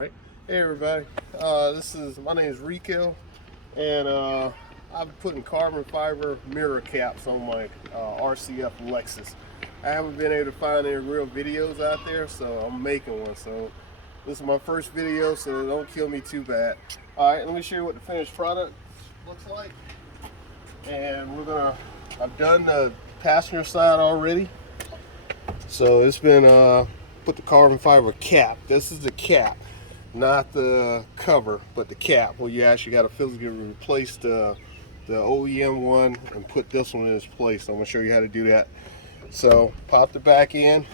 Right. Hey everybody, my name is Rico, and I'm putting carbon fiber mirror caps on my RC-F Lexus. I haven't been able to find any real videos out there, so I'm making one. So this is my first video, so don't kill me too bad. All right, let me show you what the finished product looks like. And I've done the passenger side already. So it's been put the carbon fiber cap. This is the cap, not the cover, but the cap. Well, you actually got to physically replace the OEM one and put this one in its place. I'm gonna show you how to do that. So pop the back in.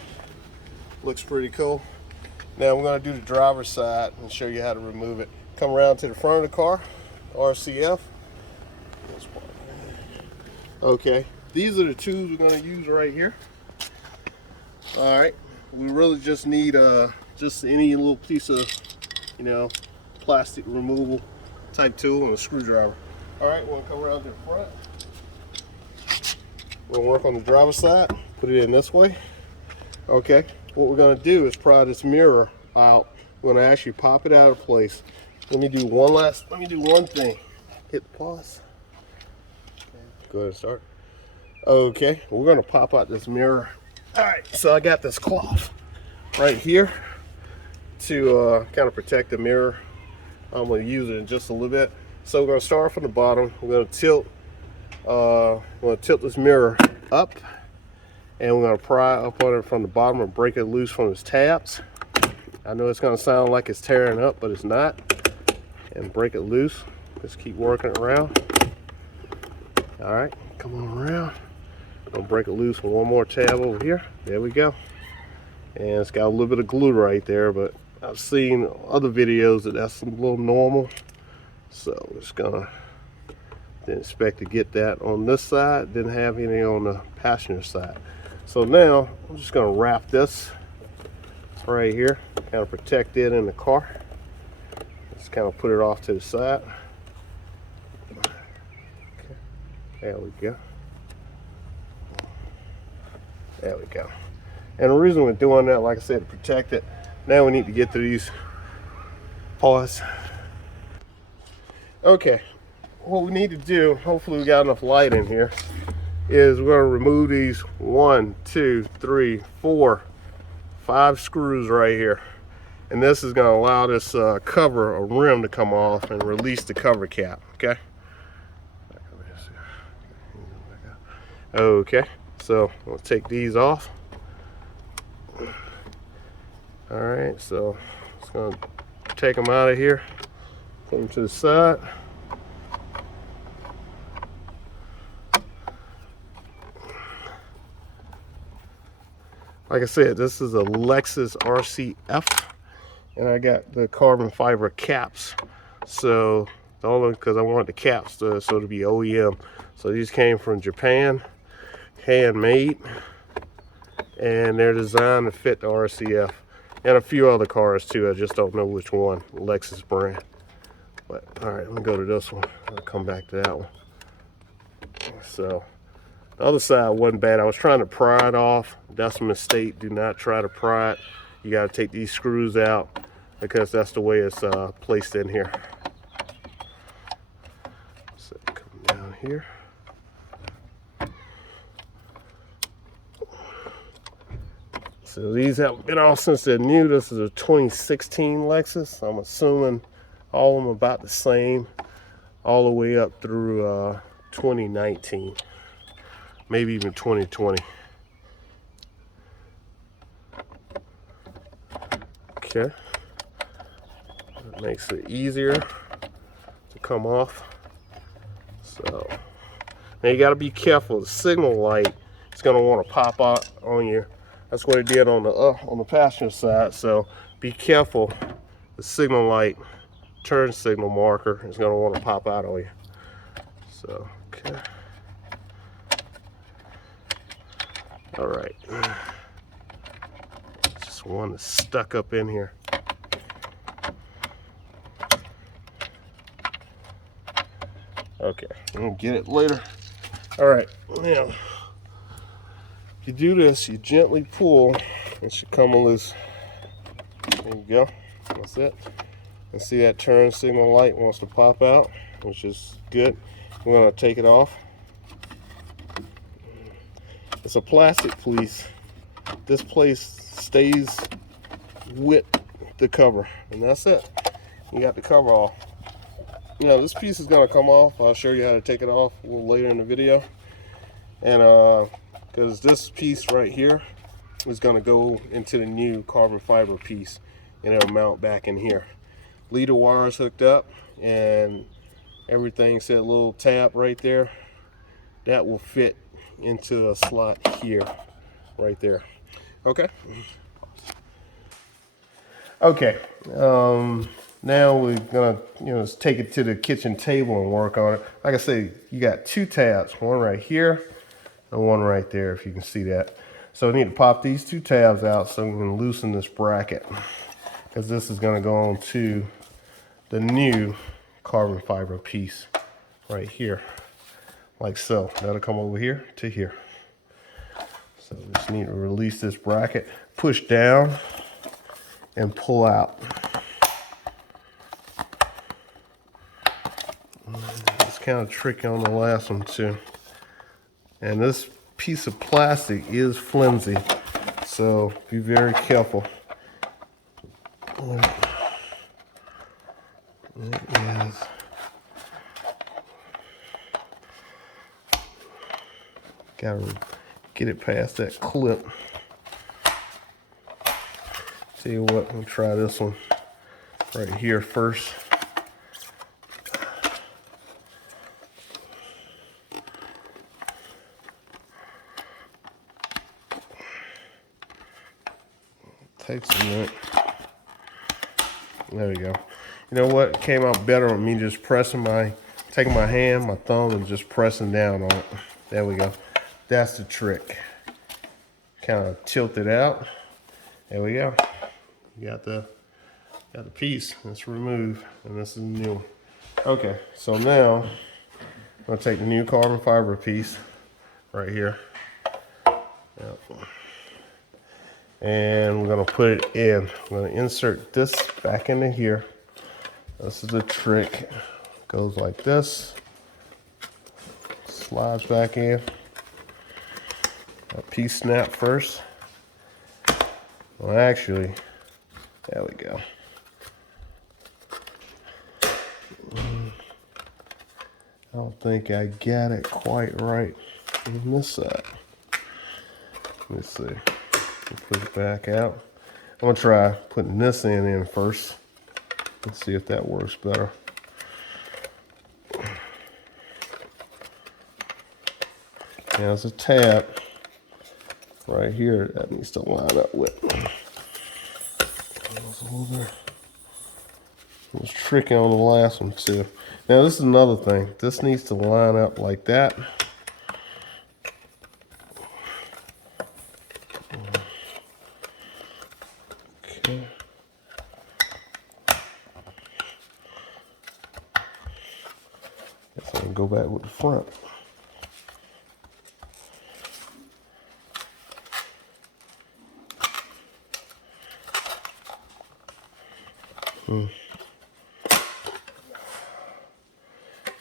Looks pretty cool. Now we're gonna do the driver's side and show you how to remove it. Come around to the front of the car, RC-F. Okay, these are the tools we're gonna use right here. All right, we really just need just any little piece of, plastic removal type tool and a screwdriver. All right, we'll come around to the front. We'll work on the driver's side, put it in this way. Okay, what we're gonna do is pry this mirror out. We're gonna actually pop it out of place. Let me do one thing. Hit the pause. Go ahead and start. Okay, we're gonna pop out this mirror. All right, so I got this cloth right here to kind of protect the mirror. I'm going to use it in just a little bit. So we're going to start from the bottom. We're going to tilt this mirror up, and we're going to pry up on it from the bottom and break it loose from its tabs. I know it's going to sound like it's tearing up, but it's not. And break it loose. Just keep working it around. All right, come on around. I'll break it loose with one more tab over here. There we go. And it's got a little bit of glue right there, but I've seen other videos that's a little normal. So we're just gonna didn't expect to get that on this side, didn't have any on the passenger side. So now I'm just gonna wrap this right here, kind of protect it in the car. Just kind of put it off to the side. Okay. There we go. There we go. And the reason we're doing that, like I said, to protect it. Now we need to get to these paws. Okay, what we need to do, hopefully we got enough light in here, is we're gonna remove these 1, 2, 3, 4, 5 screws right here. And this is gonna allow this cover or rim to come off and release the cover cap, okay? Okay, so we'll take these off. All right, so just gonna take them out of here, put them to the side. Like I said, this is a Lexus RC-F, and I got the carbon fiber caps. So because I wanted the caps to be OEM. So these came from Japan, handmade, and they're designed to fit the RC-F and a few other cars too. I just don't know which one, Lexus brand. But all right, let me go to this one. I'll come back to that one. So the other side wasn't bad. I was trying to pry it off. That's a mistake. Do not try to pry it. You got to take these screws out because that's the way it's placed in here. So come down here. So these haven't been off since they're new. This is a 2016 Lexus. I'm assuming all of them about the same, all the way up through 2019, maybe even 2020. Okay, that makes it easier to come off. So now you got to be careful. The signal light is going to want to pop out on you. That's what it did on the passenger side. So be careful. The signal light, turn signal marker, is going to want to pop out on you. So okay. All right. Just one that's stuck up in here. Okay, I'm gonna get it later. All right, now if you do this, you gently pull, it should come loose. There you go. That's it. And see that turn signal light wants to pop out, which is good. We're going to take it off. It's a plastic piece. This place stays with the cover, and that's it. You got the cover off. Now this piece is going to come off. I'll show you how to take it off a little later in the video. And because this piece right here is going to go into the new carbon fiber piece, and it'll mount back in here. Leader wires hooked up, and everything said a little tab right there. That will fit into a slot here, right there. Okay. Okay. Now we're gonna, just take it to the kitchen table and work on it. Like I say, you got two tabs, one right here and one right there, if you can see that. So we need to pop these two tabs out so we can loosen this bracket, because this is gonna go on to the new carbon fiber piece right here, like so. That'll come over here to here. So we just need to release this bracket, push down, and pull out. It's kind of tricky on the last one too. And this piece of plastic is flimsy, so be very careful. It is. Gotta get it past that clip. Tell you what, we'll try this one right here first. Takes a minute. There we go. You know what? It came out better with me just taking my hand, my thumb, and just pressing down on it. There we go. That's the trick. Kind of tilt it out. There we go. You got the piece. Let's remove, and this is the new one. Okay, so now I'm gonna take the new carbon fiber piece right here. Yep. And we're gonna put it in. I'm gonna insert this back into here. This is the trick. Goes like this. Slides back in. That piece snap first. Well, actually, there we go. I don't think I got it quite right on this side. Let's see. Put it back out. I'm gonna try putting this in first. Let's see if that works better. Now there's a tab right here that needs to line up with. It was tricky on the last one too. Now this is another thing. This needs to line up like that. Okay. Guess I'm gonna go back with the front.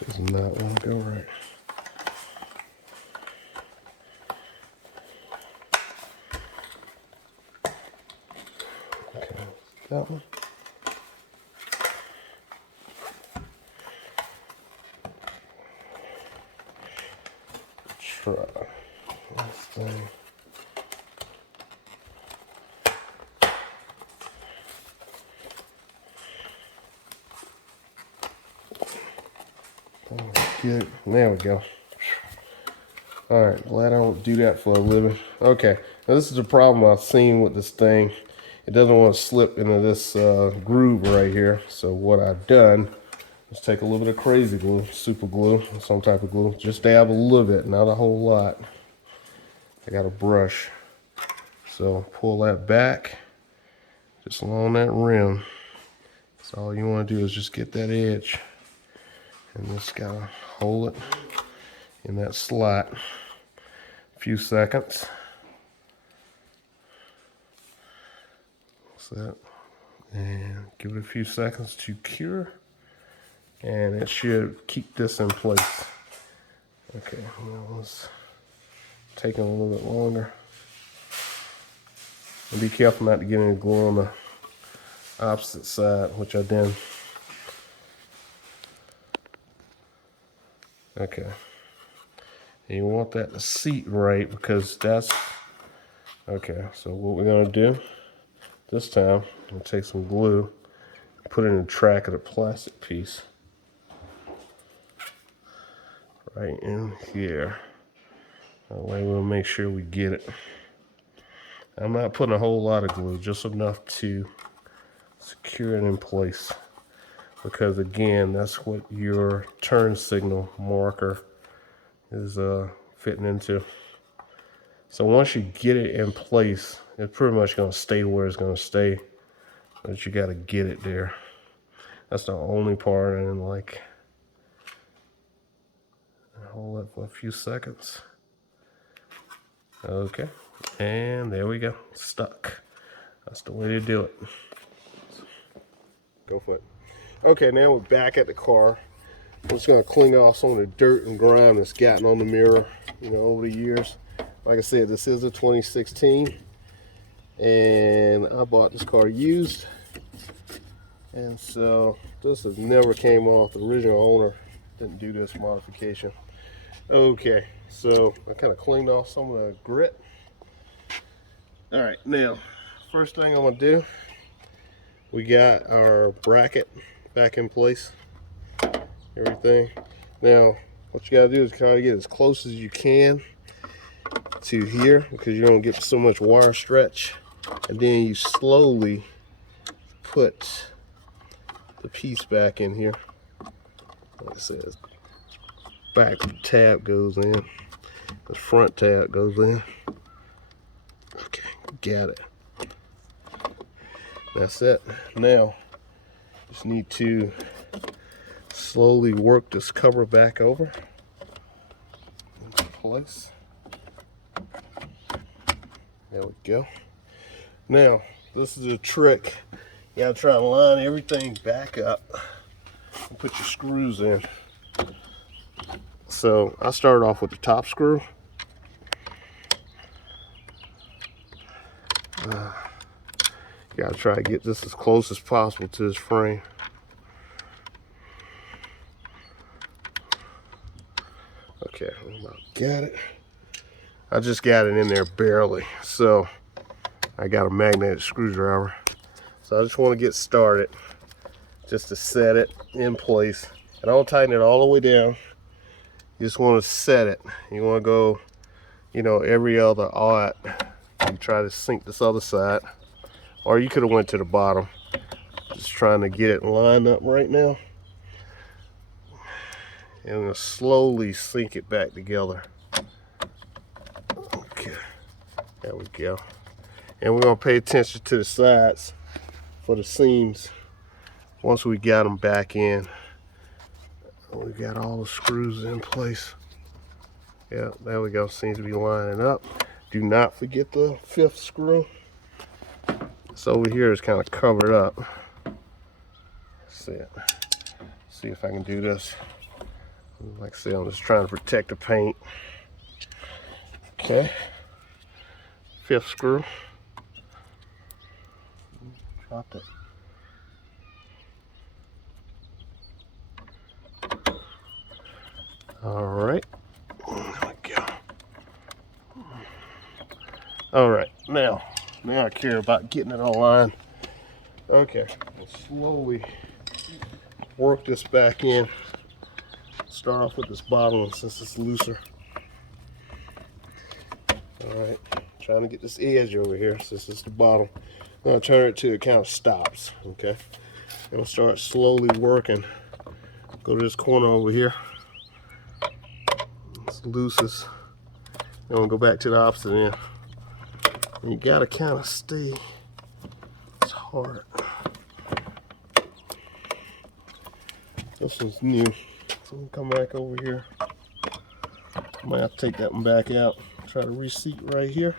Does not want to go right. Okay, that one. Try this thing. Good. There we go. All right, glad I don't do that for a living. Okay, now this is the problem I've seen with this thing. It doesn't want to slip into this groove right here. So what I've done is take a little bit of crazy glue, super glue, some type of glue. Just dab a little bit, not a whole lot. I got a brush. So pull that back, just along that rim. So all you want to do is just get that edge. And just gotta hold it in that slot a few seconds. What's that? And give it a few seconds to cure, and it should keep this in place. Okay, well, it's taking a little bit longer. And be careful not to get any glue on the opposite side, which I did. Okay. And you want that to seat right, because that's okay. So what we're gonna do this time, we'll take some glue, put it in the track of the plastic piece right in here. That way we'll make sure we get it. I'm not putting a whole lot of glue, just enough to secure it in place, because again, that's what your turn signal marker is fitting into. So once you get it in place, it's pretty much going to stay where it's going to stay, but you got to get it there. That's the only part I didn't like. Hold it for a few seconds. Okay, and there we go, stuck. That's the way to do it. Go for it. Okay, now we're back at the car. I'm just gonna clean off some of the dirt and grime that's gotten on the mirror, over the years. Like I said, this is a 2016, and I bought this car used, and so this has never came off. The original owner didn't do this modification. Okay, so I kind of cleaned off some of the grit. All right, now first thing I'm gonna do, we got our bracket back in place, everything. Now what you gotta do is kind of get as close as you can to here, because you don't get so much wire stretch, and then you slowly put the piece back in here. Like I said, back tab goes in, the front tab goes in. Okay, got it. That's it. Now just need to slowly work this cover back over into place. There we go. Now this is a trick. You gotta try to line everything back up and put your screws in. So I started off with the top screw. You gotta try to get this as close as possible to this frame. Okay, about got it. I just got it in there barely, so I got a magnetic screwdriver. So I just want to get started, just to set it in place. And I don't tighten it all the way down. You just want to set it. You want to go, every other odd. You try to sink this other side, or you could have went to the bottom. Just trying to get it lined up right now. And I'm going to slowly sink it back together. Okay, there we go. And we're going to pay attention to the sides for the seams. Once we got them back in, we got all the screws in place. Yeah, there we go. Seems to be lining up. Do not forget the 5th screw. This over here is kind of covered up. That's it. See if I can do this. Like I said, I'm just trying to protect the paint. Okay. 5th screw. Drop it. All right. There we go. All right. Now I care about getting it online. Okay. I'll slowly work this back in. Start off with this bottom one since it's looser. All right. Trying to get this edge over here since it's the bottom. I'm gonna turn it till it kind of stops. Okay. I'm gonna start slowly working. Go to this corner over here. It's loosest. Then we'll go back to the opposite end. And you gotta kind of stay. It's hard. This one's new. So we'll come back over here. I might have to take that one back out. Try to reseat right here.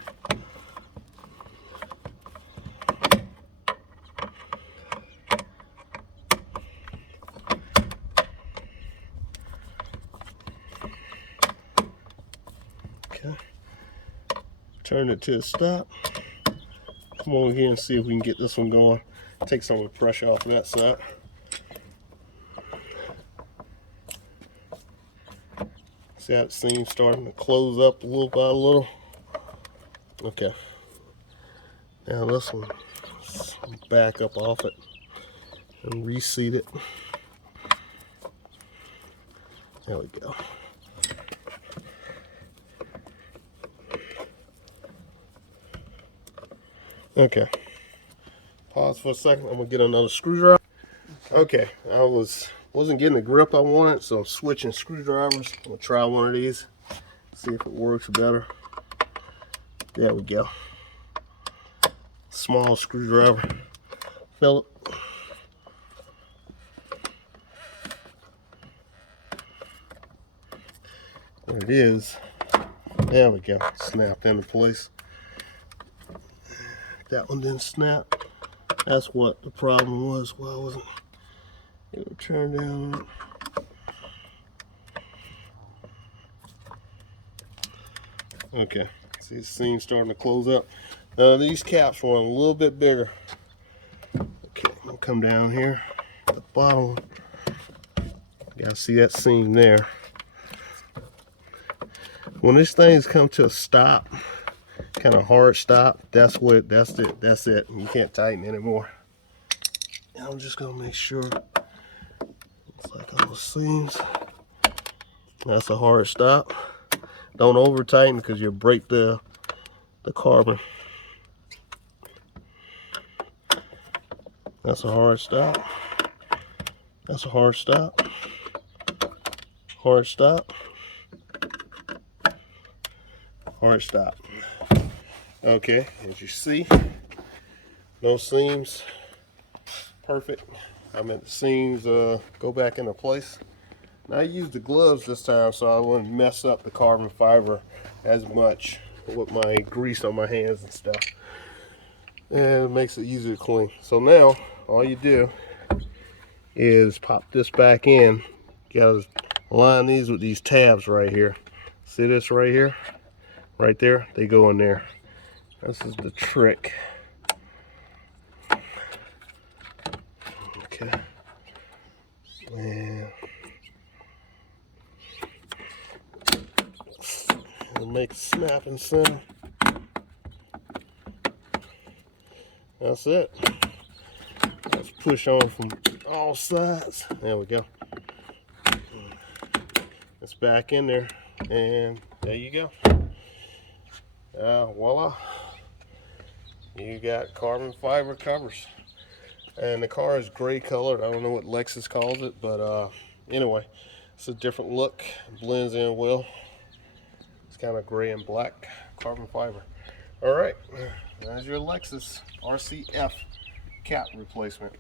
Turn it to a stop. Come over here and see if we can get this one going. Take some of the pressure off of that side. See how the seam's starting to close up a little by a little? Okay. Now this one, let's back up off it and reseat it. There we go. Okay. Pause for a second. I'm gonna get another screwdriver. Okay, I wasn't getting the grip I wanted, so I'm switching screwdrivers. I'm gonna try one of these, see if it works better. There we go. Small screwdriver. Philip. There it is. There we go. Snapped into place. That one didn't snap. That's what the problem was. Why wasn't it turned down? Okay. See the seam starting to close up. Now these caps were a little bit bigger. Okay, I'm gonna come down here. The bottom one. You gotta see that seam there. When this thing's come to a stop, kind of hard stop, that's it. You can't tighten anymore. And I'm just gonna make sure it's like all the seams. That's a hard stop. Don't over tighten because you'll break the carbon. That's a hard stop. That's a hard stop. Hard stop. Hard stop. Okay, as you see, no seams. Perfect. I meant the seams go back into place. Now I used the gloves this time so I wouldn't mess up the carbon fiber as much with my grease on my hands and stuff. And it makes it easier to clean. So now all you do is pop this back in. You gotta line these with these tabs right here. See this right here? Right there, they go in there. This is the trick. Okay. And it'll make a snapping center. That's it. Let's push on from all sides. There we go. It's back in there, and there you go. Voila. You got carbon fiber covers. And the car is gray colored. I don't know what Lexus calls it, but anyway, it's a different look. It blends in well. It's kind of gray and black carbon fiber. All right, there's your Lexus RC-F cap replacement.